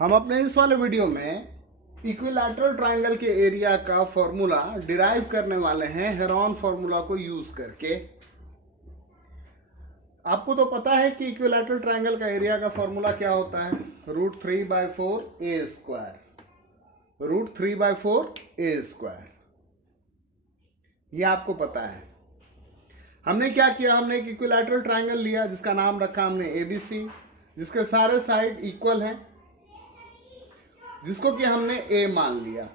हम अपने इस वाले वीडियो में इक्विलैटरल ट्रायंगल के एरिया का फॉर्मूला डिराइव करने वाले हैं हेरॉन फॉर्मूला को यूज करके। आपको तो पता है कि इक्विलैटरल ट्रायंगल का एरिया का फॉर्मूला क्या होता है, √3/4 a²। √3/4 a², ये आपको पता है। हमने क्या किया, हमने एक इक्विलैटरल ट्रायंगल लिया जिसका नाम रखा हमने ABC, जिसके सारे साइड इक्वल हैं, जिसको कि हमने A मान लिया।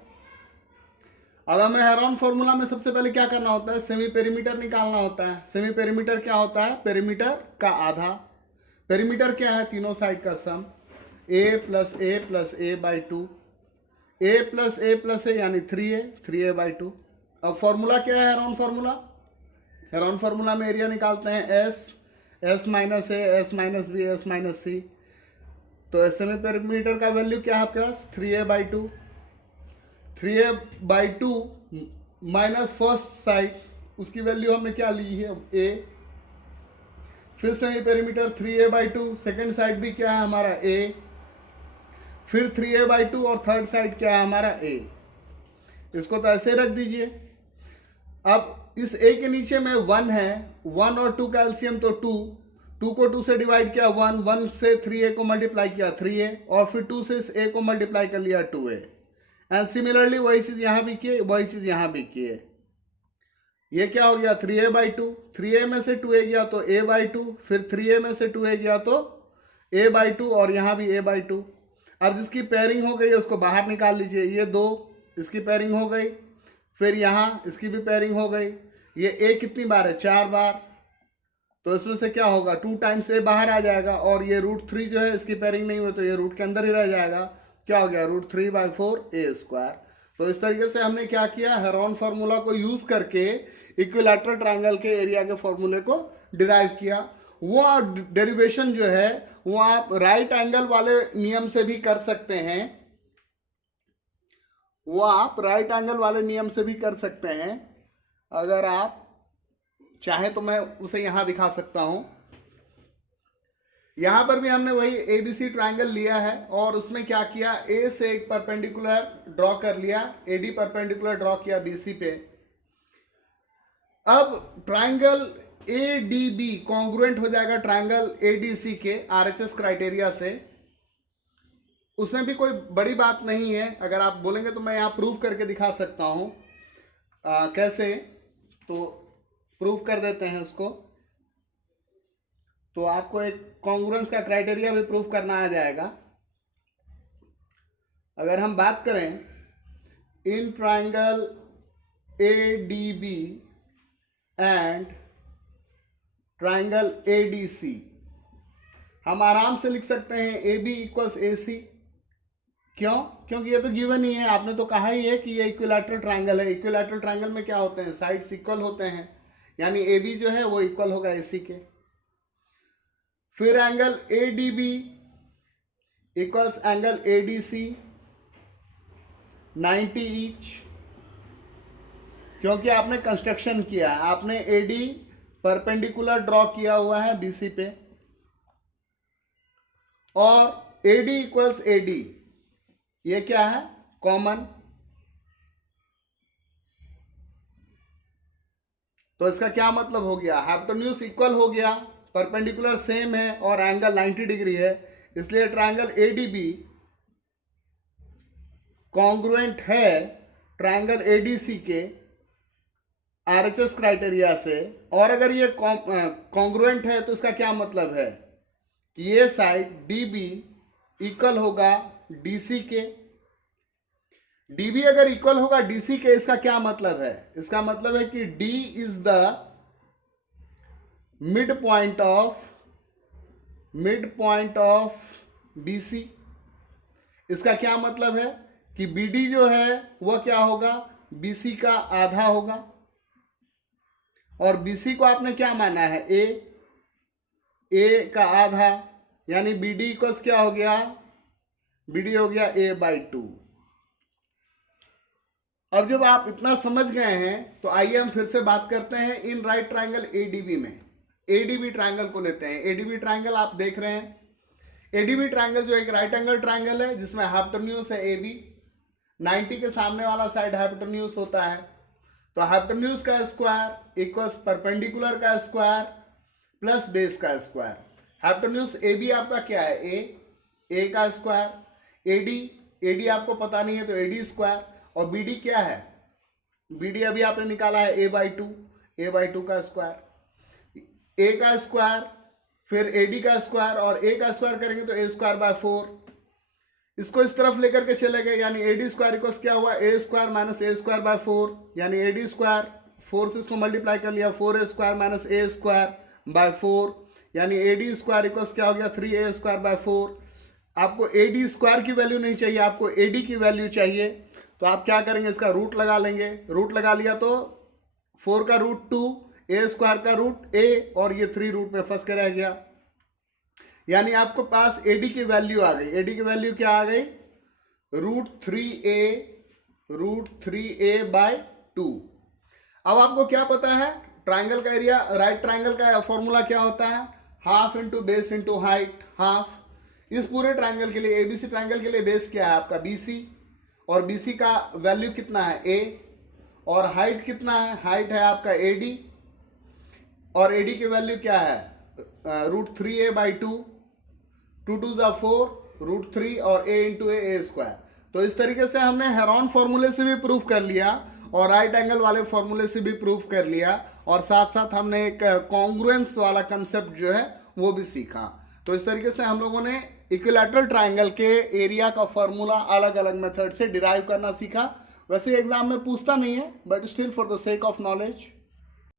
अब हमें हेरॉन फॉर्मूला में सबसे पहले क्या करना होता है, सेमी पेरीमीटर निकालना होता है। सेमी पेरीमीटर क्या होता है, पेरीमीटर का आधा। पेरीमीटर क्या है, तीनों साइड का सम, a + a + a/2, a + a + a यानी 3a/2। अब फॉर्मूला क्या है हेरॉन फॉर्मूला, हेरॉन फॉर्मूला में एरिया निकालते हैं S - a, S - b, S - c। तो सेमी पेरीमीटर का वैल्यू क्या है आपके पास, 3a/2। 3a/2 minus first side, उसकी वैल्यू हमने क्या ली है, a। फिर semi perimeter 3a/2, second side भी क्या है हमारा a। फिर 3a/2 और थर्ड साइड क्या है हमारा a। इसको तो ऐसे रख दीजिए। अब इस a के नीचे में 1 है, 1 और 2 का एलसीएम तो 2, 2 को 2 से डिवाइड किया 1, 1 से 3a को मल्टीप्लाई किया 3a, और फिर 2 से इस a को मल्टीप्लाई कर लिया 2a। एंड सिमिलरली वही चीज यहां भी किए, वही चीज यहां भी किए। ये क्या हो गया, 3a/2, 3a में से 2a गया तो a/2, फिर 3a में से 2a गया तो a/2, और यहां भी a/2। अब जिसकी पेयरिंग हो गई है उसको बाहर निकाल लीजिए, ये दो, इसकी पेयरिंग हो गई, फिर यहां इसकी भी पेयरिंग हो गई। ये a कितनी बार है, 4 बार, तो इसमें से क्या होगा, 2 टाइम्स a बाहर आ जाएगा, और ये √3 जो है इसकी पेयरिंग नहीं हुई तो ये रूट के अंदर ही रह जाएगा। क्या हो गया, √3/4 a²। तो इस तरीके से हमने क्या किया, हेरॉन फार्मूला को यूज करके इक्विलैटरल ट्रायंगल के एरिया के फॉर्मूले को डिराइव किया। वो डेरिवेशन जो है वो आप राइट एंगल वाले नियम से भी कर सकते हैं, वो आप राइट एंगल वाले नियम से भी कर सकते हैं। अगर आप चाहे तो मैं उसे यहां दिखा सकता हूं। यहां पर भी हमने वही ABC ट्रायंगल लिया है, और उसमें क्या किया, A से एक परपेंडिकुलर ड्रॉ कर लिया, AD परपेंडिकुलर ड्रॉ किया BC पे। अब ट्रायंगल ADB कॉन्ग्रुएंट हो जाएगा ट्रायंगल ADC के RHS क्राइटेरिया से। उसमें भी कोई बड़ी बात नहीं है, अगर आप बोलेंगे तो मैं यहाँ प्रूफ करके दिखा सकता हूँ। कैसे, तो प्रूफ कर देते हैं उसको। तो आपको एक कॉन्ग्रुएंस का क्राइटेरिया भी प्रूफ करना आ जाएगा। अगर हम बात करें in triangle ADB and triangle ADC, हम आराम से लिख सकते हैं AB = AC। क्यों, क्योंकि ये तो गिवन ही है, आपने तो कहा ही है कि ये इक्विलैटरल ट्रायंगल है। इक्विलैटरल ट्रायंगल में क्या होते हैं, साइड्स इक्वल होते हैं, यानी AB जो है वो इक्वल होगा AC के। फिर angle ADB = angle ADC 90 each, क्योंकि आपने कंस्ट्रक्शन किया, आपने AD परपेंडिकुलर ड्रॉ किया हुआ है BC पे, और AD = AD, ये क्या है, कॉमन। तो इसका क्या मतलब हो गया, हाइपोटेन्यूज इक्वल हो गया, परपेंडिकुलर सेम है, और एंगल 90 डिग्री है, इसलिए ट्रायंगल ADB कॉन्ग्रुएंट है ट्रायंगल ADC के RHS क्राइटेरिया से। और अगर ये कॉन्ग्रुएंट है तो इसका क्या मतलब है कि ये साइड DB इक्वल होगा DC के। DB अगर इक्वल होगा DC के, इसका क्या मतलब है, इसका मतलब है कि D is the mid point of BC। इसका क्या मतलब है कि BD जो है वह क्या होगा, BC का आधा होगा, और BC को आपने क्या माना है, A का आधा, यानी BD = क्या हो गया, BD हो गया a/2। अब जब आप इतना समझ गए हैं तो आइए हम फिर से बात करते हैं इन राइट ट्रायंगल ADB में। ADB ट्रायंगल को लेते हैं। ADB ट्रायंगल आप देख रहे हैं, एडीबी ट्रायंगल जो एक राइट एंगल ट्रायंगल है जिसमें हाइपोटेन्यूज है ए बी, 90 के सामने वाला साइड हाइपोटेन्यूज होता है, तो हाइपोटेन्यूज का स्क्वायर इक्वल्स परपेंडिकुलर का स्क्वायर प्लस बेस का स्क्वायर। हाइपोटेन्यूज ए बी आपका क्या है, ए का स्क्वायर, एडी आपको पता नहीं है तो एडी स्क्वायर, और बीडी क्या है, बीडी अभी आपने निकाला है ए बाई टू का स्क्वायर, ए का स्क्वायर फिर एडी का स्क्वायर, और ए का स्क्वायर करेंगे तो ए स्क्वायर बाय 4, इसको इस तरफ लेकर के चले गए, यानी एडी स्क्वायर इक्वल्स क्या हुआ, A square minus A square by 4, यानी एडी स्क्वायर 4 से इसको मल्टीप्लाई कर लिया, 4 A square minus A square by 4, यानी एडी स्क्वायर इक्वल्स क्या हो गया, 3 ए स्क्वायर बाय 4। आपको एडी स्क्वायर की वैल्यू नहीं चाहिए, आपको एडी की वैल्यू चाहिए, तो आप क्या करेंगे, इसका रूट लगा लेंगे, रूट लगा लिया तो 4 का रूट 2, ए स्क्वायर का रूट ए, और ये 3 रूट में फंस के रह गया, यानी आपको पास एडी की वैल्यू आ गई। एडी की वैल्यू क्या आ गई, रूट 3a बाय 2। अब आपको क्या पता है, ट्राइंगल का एरिया, राइट ट्राइंगल का फॉर्मूला क्या होता है, half into base into height, half. इस पूरे ट्राइंगल के लिए, एबीसी ट्राइंगल के लिए बेस क्या है आपका बीसी, और बीसी का वैल्यू कितना है ए, और हाइट कितना है, हाइट है आपका एडी, और एडी की वैल्यू क्या है रूट 3a बाई 2, 2 2 जा 4, रूट 3 और a इंटू ए स्क्वायर। तो इस तरीके से हमने हेरॉन फॉर्मूले से भी प्रूफ कर लिया और राइट एंगल वाले फॉर्मूले से भी प्रूफ कर लिया, और साथ साथ हमने एक कॉन्ग्रुएंस वाला कंसेप्ट जो है वो भी सीखा। तो इस तरीके से हम लोगों ने इक्विलैटरल ट्राइंगल के एरिया का फॉर्मूला अलग अलग मेथड से डिराइव करना सीखा। वैसे एग्जाम में पूछता नहीं है, but still for the sake of knowledge